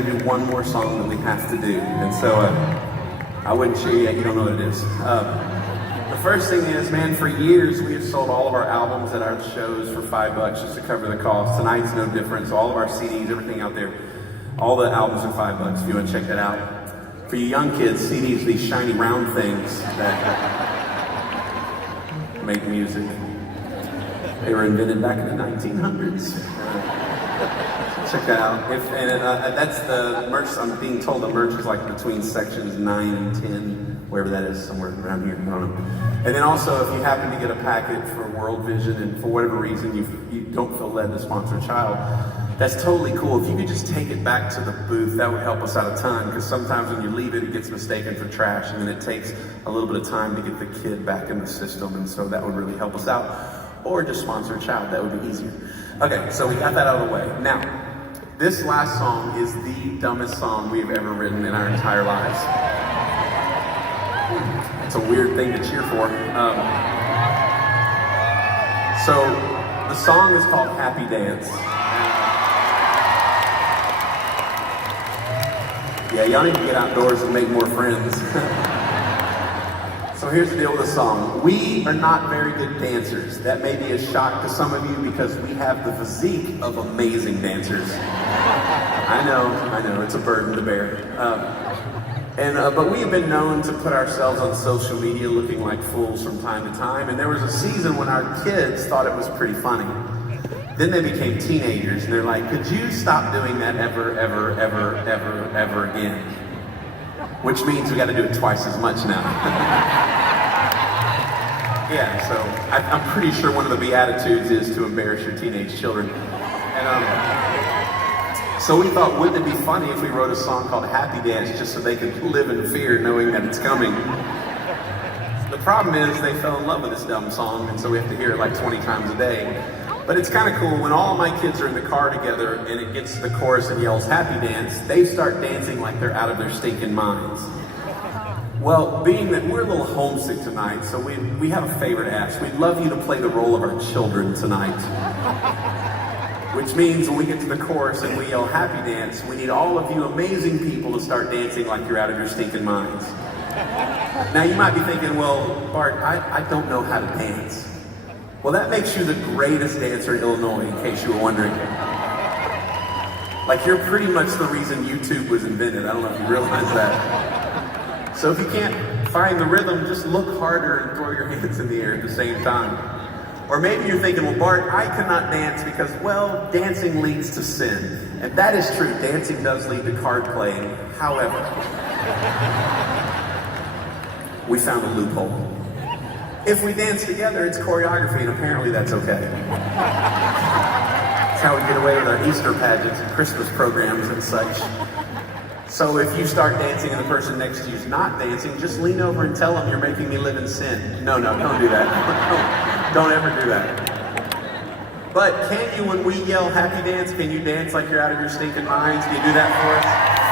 do one more song that we have to do, and so I wouldn't share yet. You don't know what it is. The first thing is, man, for years we have sold all of our albums at our shows for $5 just to cover the cost. Tonight's no different. So all of our CDs, everything out there, all the albums are $5 if you want to check that out. For you young kids, CDs, these shiny round things that make music. They were invented back in the 1900s. Check that out. That's the merch. I'm being told the merch is like between sections 9 and 10, wherever that is, somewhere around here. I don't know. And then also, if you happen to get a packet for World Vision and for whatever reason you don't feel led to sponsor a child, that's totally cool. If you could just take it back to the booth, that would help us out a ton, because sometimes when you leave it gets mistaken for trash, and then it takes a little bit of time to get the kid back in the system, and so that would really help us out. Or just sponsor a child, that would be easier. Okay, so we got that out of the way. Now, this last song is the dumbest song we've ever written in our entire lives. It's a weird thing to cheer for. So the song is called Happy Dance. Yeah, y'all need to get outdoors and make more friends. So here's the deal with the song. We are not very good dancers. That may be a shock to some of you because we have the physique of amazing dancers. I know, it's a burden to bear. But we have been known to put ourselves on social media looking like fools from time to time, and there was a season when our kids thought it was pretty funny. Then they became teenagers, and they're like, could you stop doing that ever again? Which means we got to do it twice as much now. Yeah, so I'm pretty sure one of the Beatitudes is to embarrass your teenage children. And so we thought, wouldn't it be funny if we wrote a song called Happy Dance just so they could live in fear knowing that it's coming? The problem is they fell in love with this dumb song, and so we have to hear it like 20 times a day. But it's kind of cool, when all my kids are in the car together and it gets to the chorus and yells Happy Dance, they start dancing like they're out of their stinking minds. Well, being that we're a little homesick tonight, so we have a favor to ask. We'd love you to play the role of our children tonight. Which means when we get to the chorus and we yell Happy Dance, we need all of you amazing people to start dancing like you're out of your stinking minds. Now you might be thinking, well, Bart, I don't know how to dance. Well, that makes you the greatest dancer in Illinois, in case you were wondering. Like, you're pretty much the reason YouTube was invented. I don't know if you realize that. So if you can't find the rhythm, just look harder and throw your hands in the air at the same time. Or maybe you're thinking, well, Bart, I cannot dance because, well, dancing leads to sin. And that is true. Dancing does lead to card playing. However, we found a loophole. If we dance together, it's choreography, and apparently that's okay. That's how we get away with our Easter pageants and Christmas programs and such. So if you start dancing and the person next to you is not dancing, just lean over and tell them you're making me live in sin. No, don't do that. Don't ever do that. But can you, when we yell Happy Dance, can you dance like you're out of your stinking minds? Can you do that for us?